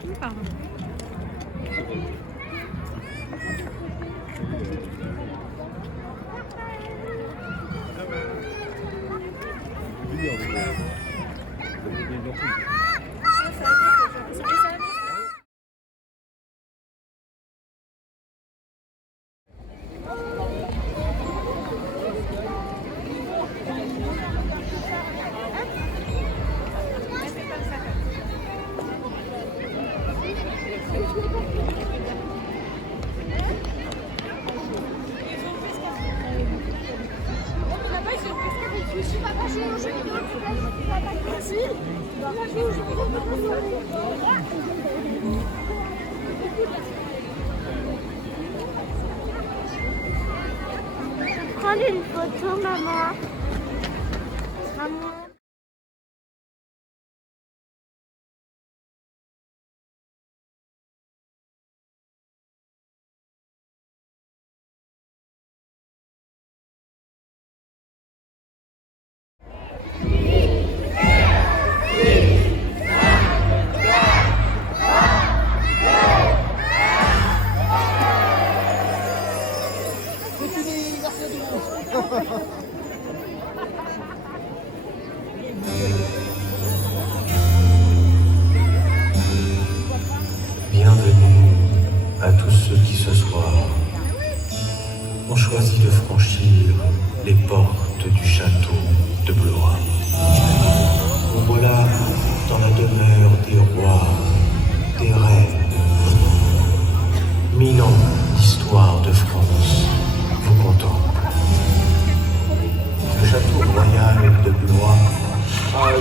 Pardon. Prendre une photo, maman. Maman. Bienvenue à tous ceux qui ce soir ont choisi de franchir les portes du château de Blois. Vous voilà dans la demeure des rois, des reines. 1000 ans d'histoire de France vous contemple. Le château royal de Blois a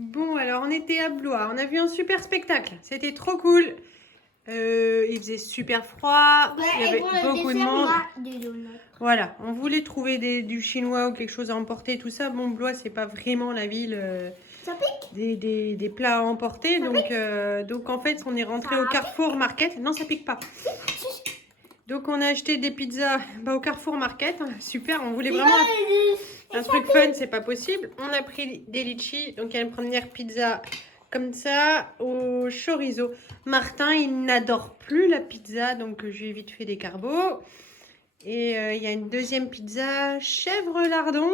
Bon, alors on était à Blois, on a vu un super spectacle, c'était trop cool. Il faisait super froid, il y avait beaucoup de monde. Voilà, on voulait trouver du chinois ou quelque chose à emporter, tout ça. Bon, Blois, c'est pas vraiment la ville des plats à emporter. Donc en fait, on est rentré au Carrefour Market. Non, ça pique pas. Donc on a acheté des pizzas au Carrefour Market. Super, on voulait vraiment un truc fun, c'est pas possible. On a pris des litchis. Donc il y a une première pizza comme ça au chorizo. Martin, il n'adore plus la pizza, donc je lui ai vite fait des carbos. Et il y a une deuxième pizza chèvre lardon.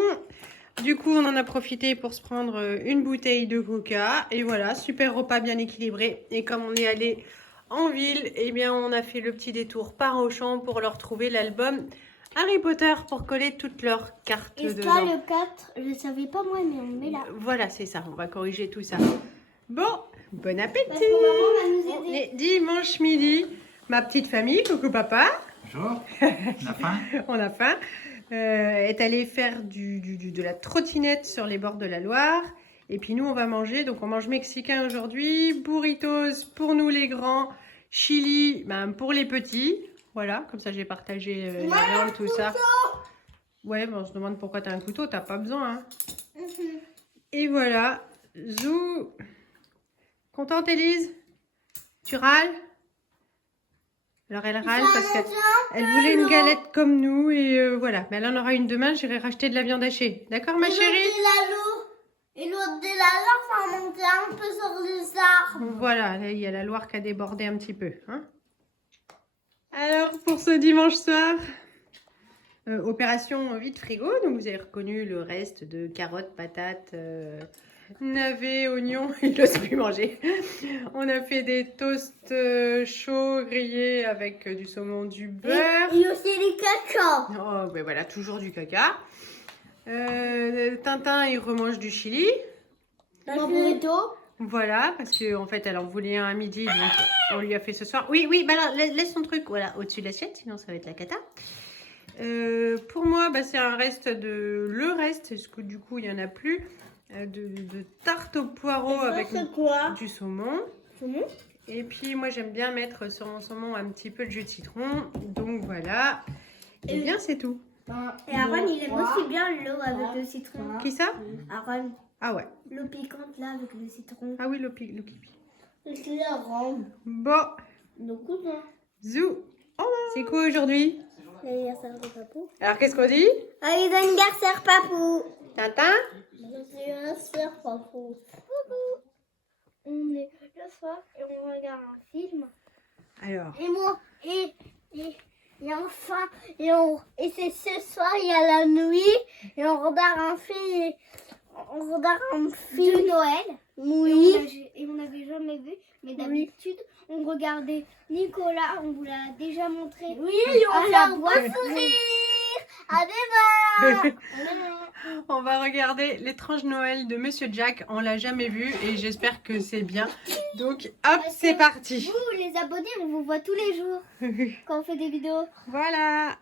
Du coup, on en a profité pour se prendre une bouteille de coca. Et voilà, super repas bien équilibré. Et comme on est allé en ville, eh bien, on a fait le petit détour par Auchan pour leur trouver l'album Harry Potter pour coller toutes leurs cartes Et dedans. ça, le 4, je ne savais pas moi, mais on le met là. Voilà, c'est ça. On va corriger tout ça. Bon, bon appétit. Parce que maman va nous On aider. est dimanche midi. Ma petite famille, coucou papa. Bonjour, on a faim? On a faim. Est allé faire de la trottinette sur les bords de la Loire. Et puis nous, on va manger. Donc, on mange mexicain aujourd'hui. Burritos pour nous les grands. Chili pour les petits. Voilà, comme ça, j'ai partagé la viande, tout ça. Ouais, on se demande pourquoi tu as un couteau. T'as pas besoin. Hein. Et voilà. Zou. Contente, Élise? Tu râles? Alors elle râle parce qu'elle voulait une galette comme nous et voilà. Mais elle en aura une demain, j'irai racheter de la viande hachée. D'accord ma chérie? Et l'autre de la Loire, ça montait un peu sur les arbres. Voilà, là il y a la Loire qui a débordé un petit peu. Hein. Alors pour ce dimanche soir, opération vide frigo. Donc vous avez reconnu le reste de carottes, patates, navets, oignons. Il n'ose plus manger. On a fait des toasts chauds grillés avec du saumon, du beurre. Et aussi les caca. Oh, ben voilà, toujours du caca. Tintin, il remange du chili. Mon burrito. Voilà, parce qu'en fait, elle en voulait un à midi, donc on lui a fait ce soir. Oui, oui, bah alors, laisse son truc voilà, au-dessus de l'assiette, sinon ça va être la cata. Pour moi, c'est un reste de... Le reste, parce que du coup, il n'y en a plus, de tarte au poireau avec du saumon. Et puis, moi, j'aime bien mettre sur mon saumon un petit peu de jus de citron. Donc, voilà. Et bien, c'est tout. Et Aaron, il aime aussi bien l'eau avec le citron. Qui ça? Aaron, Ah ouais. l'eau piquante là avec le citron. Ah oui, le kiwi. C'est Aaron. Bon, Nos cousins. zou. C'est quoi aujourd'hui? L'anniversaire de Papou. Alors, qu'est-ce qu'on dit? Allez, anniversaire Papou. Tintin? Anniversaire Papou. On est le soir et on regarde un film. Alors, Et moi, et enfin, et c'est ce soir, il y a la nuit, et on regarde un film, de Noël. Oui. Et on n'avait jamais vu, mais d'habitude, on regardait Nicolas, on vous l'a déjà montré. Oui, on la voit sourire. À demain. on va regarder l'étrange Noël de Monsieur Jack. On l'a jamais vu et j'espère que c'est bien. Donc, hop, c'est parti. Vous, les abonnés, on vous voit tous les jours quand on fait des vidéos. Voilà.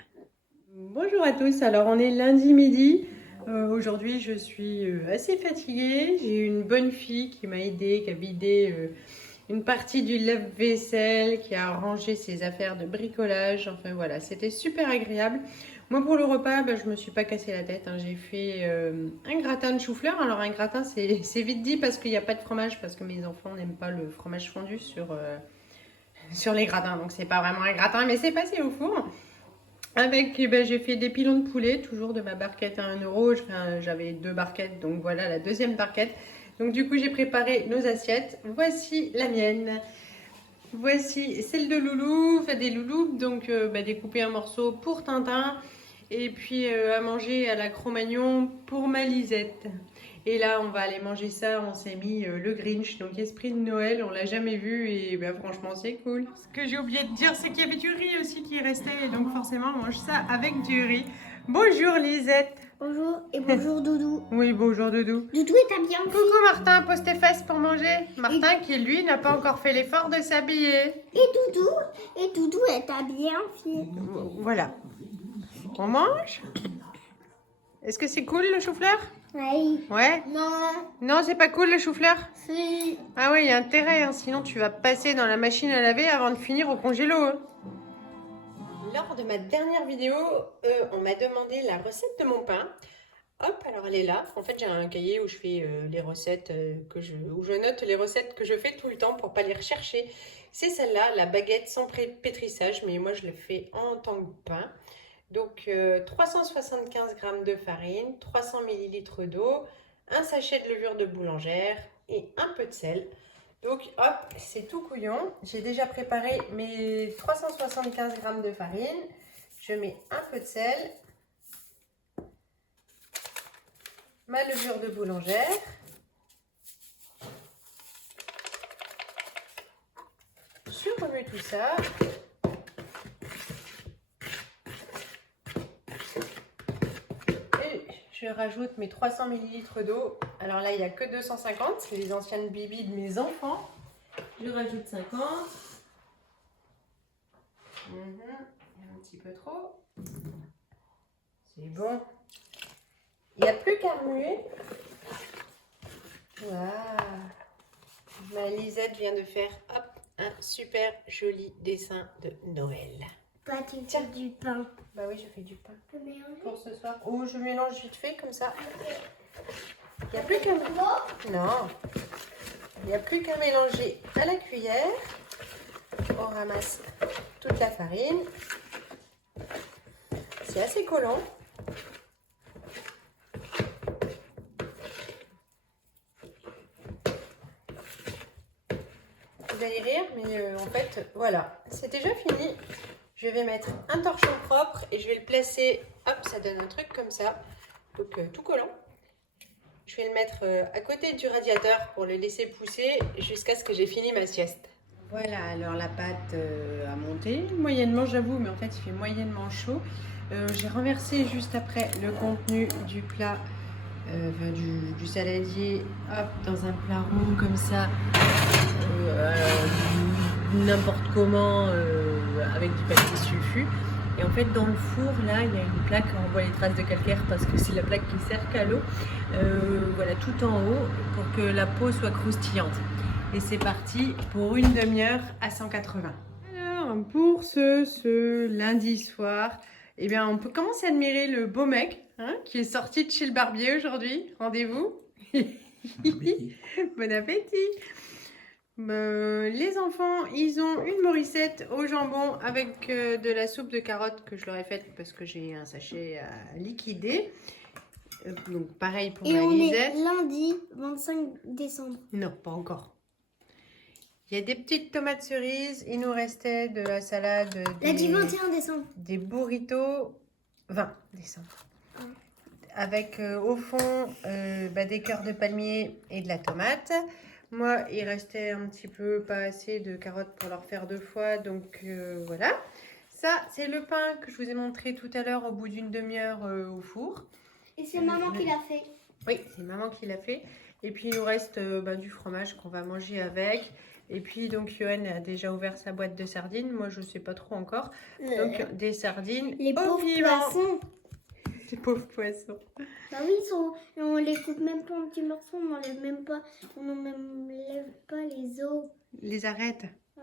Bonjour à tous. Alors, on est lundi midi. Aujourd'hui, je suis assez fatiguée. J'ai une bonne fille qui m'a aidée, qui a vidé une partie du lave-vaisselle, qui a rangé ses affaires de bricolage. Enfin, voilà, c'était super agréable. Moi, pour le repas, je me suis pas cassé la tête. Hein. J'ai fait un gratin de chou-fleur. Alors, un gratin, c'est vite dit parce qu'il n'y a pas de fromage, parce que mes enfants n'aiment pas le fromage fondu sur les gratins. Donc, c'est pas vraiment un gratin, mais c'est passé au four. Avec, j'ai fait des pilons de poulet, toujours de ma barquette à 1 €. J'avais 2 barquettes, donc voilà la deuxième barquette. Donc, du coup, j'ai préparé nos assiettes. Voici la mienne. Voici celle de Loulou, enfin des loulous, donc découper un morceau pour Tintin et puis à manger à la Cro-Magnon pour ma Lisette. Et là, on va aller manger ça, on s'est mis le Grinch, donc esprit de Noël, on l'a jamais vu et franchement c'est cool. Ce que j'ai oublié de dire, c'est qu'il y avait du riz aussi qui restait, et donc forcément on mange ça avec du riz. Bonjour Lisette. Bonjour et bonjour Doudou. Oui, bonjour Doudou. Doudou est habillé en fille. Coucou Martin, pose tes fesses pour manger. Martin qui lui n'a pas encore fait l'effort de s'habiller. Et Doudou est habillé en fille. Voilà. On mange? Est-ce que c'est cool le chou-fleur? Oui. Ouais? Non. Non, c'est pas cool le chou-fleur? Si. Ah oui, il y a intérêt, hein, sinon tu vas passer dans la machine à laver avant de finir au congélo. Hein. Lors de ma dernière vidéo, on m'a demandé la recette de mon pain. Hop, alors elle est là. En fait, j'ai un cahier où je fais les recettes où je note les recettes que je fais tout le temps pour pas les rechercher c'est celle-là, la baguette sans pétrissage, mais moi je le fais en tant que pain. Donc 375 g de farine, 300 ml d'eau, un sachet de levure de boulangère et un peu de sel. Donc hop, c'est tout couillon. J'ai déjà préparé mes 375 g de farine. Je mets un peu de sel, ma levure de boulangère, je remue tout ça. Et je rajoute mes 300 ml d'eau. Alors là, il n'y a que 250, c'est les anciennes bibis de mes enfants. Je rajoute 50. Un petit peu trop. C'est bon. Il n'y a plus qu'à remuer. Voilà. Ma Lisette vient de faire hop, un super joli dessin de Noël. Pas tu fais du pain. Bah oui, je fais du pain. Tu peux mélanger? Pour ce soir. Oh, je mélange vite fait comme ça. Il n'y a plus qu'à... Non. Il n'y a plus qu'à mélanger à la cuillère. On ramasse toute la farine. C'est assez collant. Vous allez rire, mais en fait, voilà, c'est déjà fini. Je vais mettre un torchon propre et je vais le placer, hop, ça donne un truc comme ça, donc tout collant. Je vais le mettre à côté du radiateur pour le laisser pousser jusqu'à ce que j'ai fini ma sieste. Voilà, alors la pâte a monté, moyennement j'avoue, mais en fait il fait moyennement chaud. J'ai renversé juste après le contenu du plat, du saladier, hop, dans un plat rond comme ça, n'importe comment, avec du papier sulfu. Et en fait dans le four là il y a une plaque, on voit les traces de calcaire parce que c'est la plaque qui sert qu'à l'eau, voilà, tout en haut pour que la peau soit croustillante. Et c'est parti pour une demi-heure à 180. Alors pour ce lundi soir, eh bien on peut commencer à admirer le beau mec qui est sorti de chez le barbier aujourd'hui. Rendez-vous. Bon appétit. Les enfants, ils ont une morissette au jambon avec de la soupe de carottes que je leur ai faite parce que j'ai un sachet à liquider. Donc pareil pour Et la on Lisette. est lundi 25 décembre. Non, pas encore. Il y a des petites tomates cerises. Il nous restait de la salade. La du 21 décembre. Des burritos 20 décembre. Avec au fond des cœurs de palmier et de la tomate. Moi, il restait un petit peu pas assez de carottes pour leur faire 2 fois. Donc voilà. Ça, c'est le pain que je vous ai montré tout à l'heure au bout d'une demi-heure au four. Et c'est maman qui l'a fait. Oui, c'est maman qui l'a fait. Et puis, il nous reste du fromage qu'on va manger avec. Et puis, donc, Johan a déjà ouvert sa boîte de sardines. Moi, je ne sais pas trop encore. Donc, des sardines Les au pauvres piment. poissons. Les pauvres poissons. Bah oui, on les coupe même pas en petits morceaux. On n'enlève même pas, on n'enlève pas les os. Les arrête. Ah.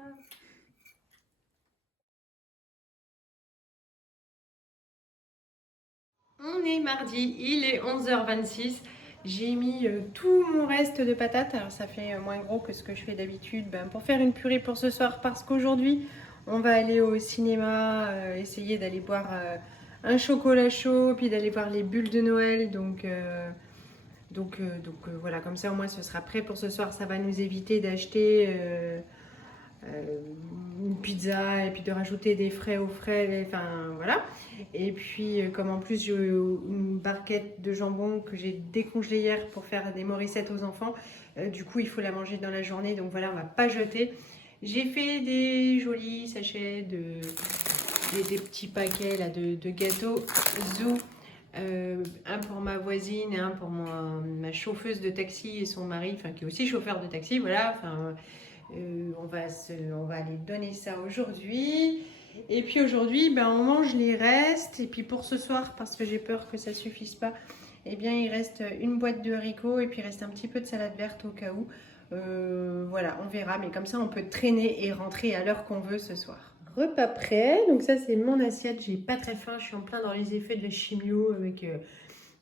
On est mardi, il est 11h26. J'ai mis tout mon reste de patates. Alors ça fait moins gros que ce que je fais d'habitude pour faire une purée pour ce soir. Parce qu'aujourd'hui, on va aller au cinéma, essayer d'aller boire un chocolat chaud, puis d'aller voir les bulles de Noël. Donc voilà, comme ça au moins ce sera prêt pour ce soir. Ça va nous éviter d'acheter une pizza et puis de rajouter des frais aux frais, enfin voilà. Et puis comme en plus j'ai une barquette de jambon que j'ai décongelée hier pour faire des morissettes aux enfants, du coup il faut la manger dans la journée, donc voilà, on va pas jeter. J'ai fait des jolis sachets des petits paquets là de gâteaux Zou, un pour ma voisine et un pour ma chauffeuse de taxi et son mari, enfin qui est aussi chauffeur de taxi, voilà, enfin on va aller donner ça aujourd'hui. Et puis aujourd'hui, on mange les restes. Et puis pour ce soir, parce que j'ai peur que ça suffise pas, eh bien il reste une boîte de haricots et puis il reste un petit peu de salade verte au cas où. Voilà, on verra. Mais comme ça, on peut traîner et rentrer à l'heure qu'on veut ce soir. Repas prêt. Donc ça, c'est mon assiette. J'ai pas très faim. Je suis en plein dans les effets de la chimio avec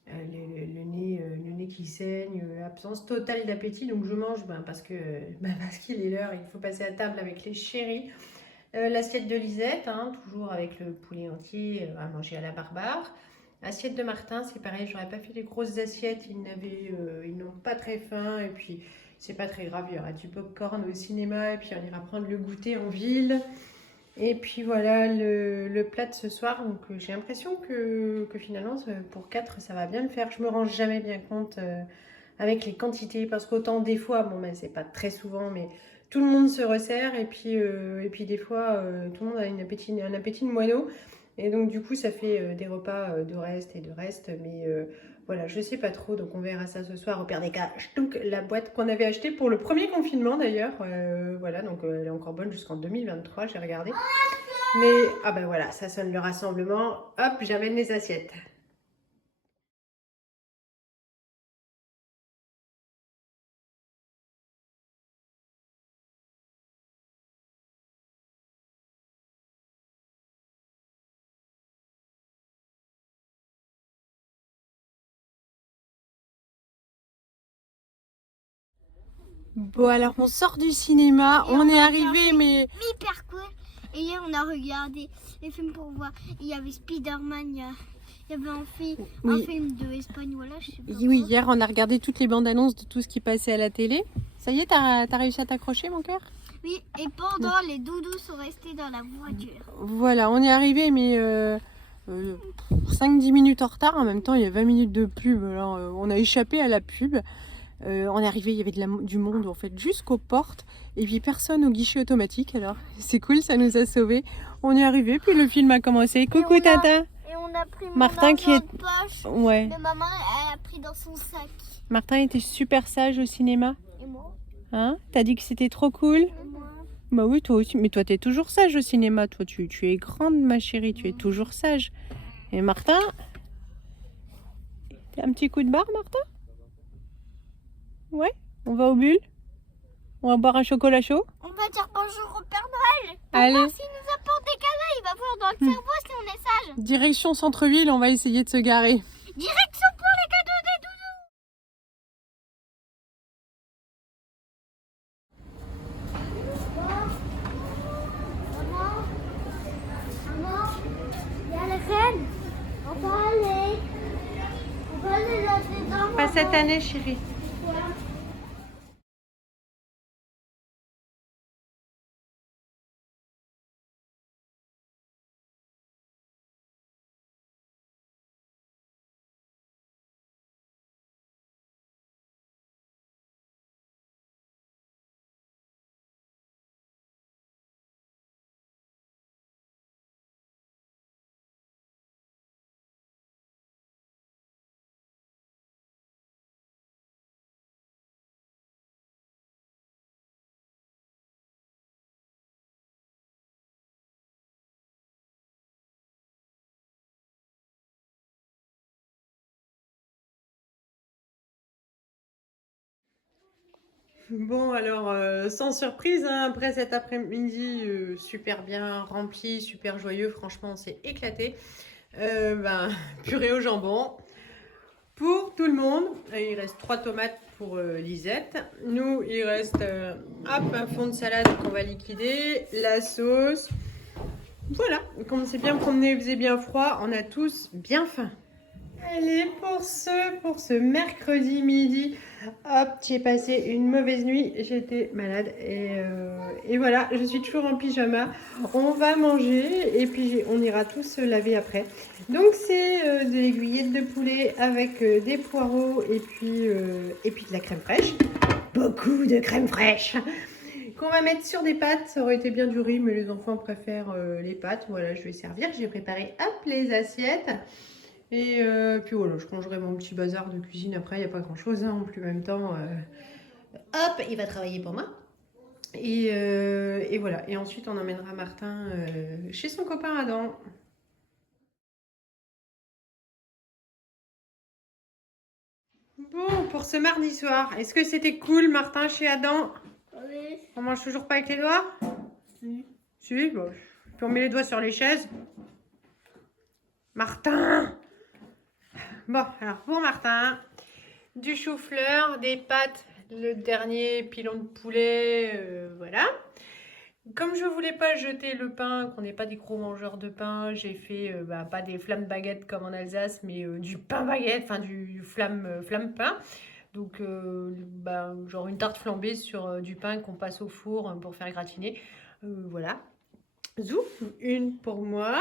le nez qui saigne, absence totale d'appétit. Donc je mange parce qu'il est l'heure, il faut passer à table avec les chéris. L'assiette de Lisette, hein, toujours avec le poulet entier à manger à la barbare. Assiette de Martin, c'est pareil, j'aurais pas fait des grosses assiettes, ils n'ont pas très faim et puis c'est pas très grave, il y aura du popcorn au cinéma et puis on ira prendre le goûter en ville. Et puis voilà le plat de ce soir, donc j'ai l'impression que finalement pour 4 ça va bien le faire. Je me rends jamais bien compte avec les quantités parce qu'autant des fois, bon ben c'est pas très souvent mais tout le monde se resserre et puis des fois tout le monde a un appétit de moineau. Et donc du coup ça fait des repas de reste et de reste, mais voilà, je sais pas trop, donc on verra ça ce soir. Au pire des cas, j'touk la boîte qu'on avait achetée pour le premier confinement d'ailleurs, voilà, donc elle est encore bonne jusqu'en 2023, j'ai regardé. Mais, ah ben voilà, ça sonne le rassemblement, hop, j'amène les assiettes. Bon alors on sort du cinéma, on est arrivé mais... Hyper cool. Et hier on a regardé les films pour voir. Il y avait Spider-Man, il y avait un film de Espagne, voilà, je sais pas. Oui, hier on a regardé toutes les bandes annonces de tout ce qui passait à la télé. Ça y est, t'as réussi à t'accrocher mon cœur? Oui, et pendant les doudous sont restés dans la voiture. Voilà, on est arrivé mais 5-10 minutes en retard, en même temps il y a 20 minutes de pub, alors on a échappé à la pub. On est arrivé, il y avait du monde en fait jusqu'aux portes et puis personne au guichet automatique, alors c'est cool, ça nous a sauvés. On est arrivé, puis le film a commencé. Coucou Tintin. Et on a pris Martin qui est... de poche. Ouais. Mais maman elle a pris dans son sac. Martin était super sage au cinéma. Et moi? Hein? T'as dit que c'était trop cool? Et moi? Bah oui, toi aussi. Mais toi, t'es toujours sage au cinéma. Toi, tu es grande, ma chérie. Tu es toujours sage. Et Martin? T'as un petit coup de barre, Martin? Ouais? On va au bulle? On va boire un chocolat chaud? On va dire bonjour au Père Noël. Allez. Voir s'il nous apporte des cadeaux, il va voir dans le cerveau si on est sage. Direction centre-ville, on va essayer de se garer. Direction pour les cadeaux des doudous. Maman, il y a les reines. On va aller là-dedans. Pas cette année, chérie. Bon, alors, sans surprise, hein, après cet après-midi super bien rempli, super joyeux, franchement, on s'est éclaté. Purée au jambon pour tout le monde. Et il reste 3 tomates pour Lisette. Nous, il reste un fond de salade qu'on va liquider, la sauce. Voilà, comme on s'est bien promené, il faisait bien froid, on a tous bien faim. Allez, pour ce mercredi midi, hop, j'ai passé une mauvaise nuit, j'étais malade et voilà, je suis toujours en pyjama. On va manger et puis on ira tous se laver après. Donc c'est de l'aiguillette de poulet avec des poireaux et puis de la crème fraîche. Beaucoup de crème fraîche qu'on va mettre sur des pâtes. Ça aurait été bien du riz, mais les enfants préfèrent les pâtes. Voilà, je vais servir. J'ai préparé hop les assiettes. Et puis voilà, je rangerai mon petit bazar de cuisine après, il n'y a pas grand chose en plus en même temps. Hop, il va travailler pour moi. Et voilà, et ensuite on emmènera Martin chez son copain Adam. Bon, pour ce mardi soir, est-ce que c'était cool Martin chez Adam? Oui. On mange toujours pas avec les doigts? Si. Si, bon. Puis on met les doigts sur les chaises. Martin! Bon, alors pour Martin, du chou-fleur, des pâtes, le dernier pilon de poulet, voilà. Comme je voulais pas jeter le pain, qu'on n'est pas des gros mangeurs de pain, j'ai fait pas des flammes baguettes comme en Alsace, mais du pain baguette, enfin du flamme pain. Donc genre une tarte flambée sur du pain qu'on passe au four pour faire gratiner. Voilà. Zouf, une pour moi.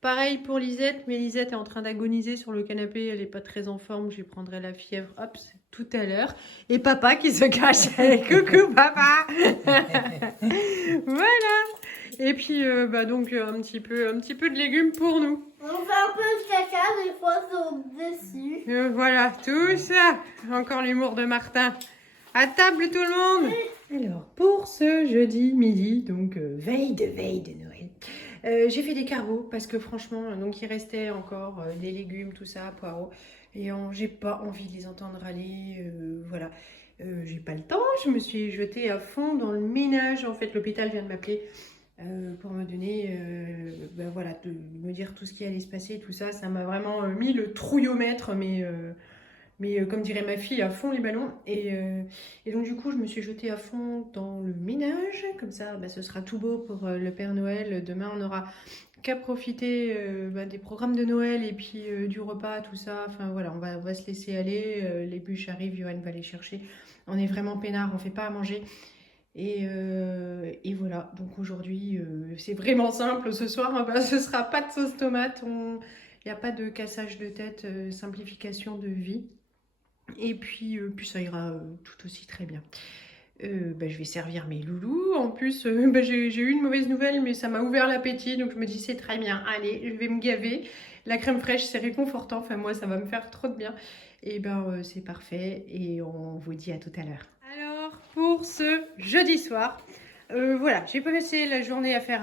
Pareil pour Lisette, mais Lisette est en train d'agoniser sur le canapé, elle n'est pas très en forme, je lui prendrai la fièvre, hop, tout à l'heure. Et papa qui se cache, coucou papa. Voilà. Et puis donc un petit peu de légumes pour nous. On fait un peu de caca des fois dessus. Voilà, tout ça. Encore l'humour de Martin. À table tout le monde. Alors, pour ce jeudi midi, donc veille de Noël, j'ai fait des carbos parce que franchement, donc il restait encore des légumes, tout ça, poireaux, et j'ai pas envie de les entendre râler, voilà. J'ai pas le temps, je me suis jetée à fond dans le ménage. En fait, l'hôpital vient de m'appeler pour me donner, voilà, de me dire tout ce qui allait se passer, tout ça. Ça m'a vraiment mis le trouillomètre, mais comme dirait ma fille, à fond les ballons. Et donc du coup, je me suis jetée à fond dans le ménage. Comme ça, ce sera tout beau pour le Père Noël. Demain, on n'aura qu'à profiter des programmes de Noël et puis du repas, tout ça. Enfin voilà, on va se laisser aller. Les bûches arrivent, Johan va les chercher. On est vraiment peinard, on fait pas à manger. Et voilà, donc aujourd'hui, c'est vraiment simple. Ce soir, ce sera pas de sauce tomate. Il n'y a pas de cassage de tête, simplification de vie. Et puis ça ira tout aussi très bien. Je vais servir mes loulous. En plus, j'ai eu une mauvaise nouvelle, mais ça m'a ouvert l'appétit. Donc je me dis c'est très bien. Allez, je vais me gaver. La crème fraîche, c'est réconfortant. Enfin moi, ça va me faire trop de bien. Et c'est parfait. Et on vous dit à tout à l'heure. Alors, pour ce jeudi soir, voilà, j'ai passé la journée à faire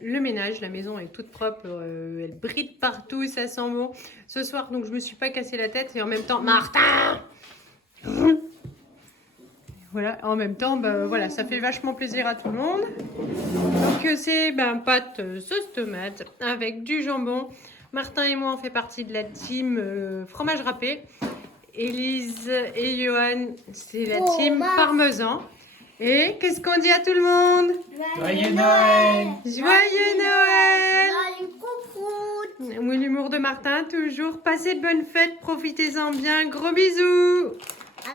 le ménage. La maison est toute propre, elle brille partout, ça sent bon. Ce soir, donc, je me suis pas cassé la tête et en même temps, Martin. Voilà, en même temps, voilà, ça fait vachement plaisir à tout le monde. Donc, c'est pâte sauce tomate avec du jambon. Martin et moi, on fait partie de la team fromage râpé. Élise et Johan, c'est la team parmesan. Et qu'est-ce qu'on dit à tout le monde? Joyeux Noël! Joyeux Noël! Joyeux coucou. Oui, l'humour de Martin, toujours. Passez de bonnes fêtes, profitez-en bien. Gros bisous!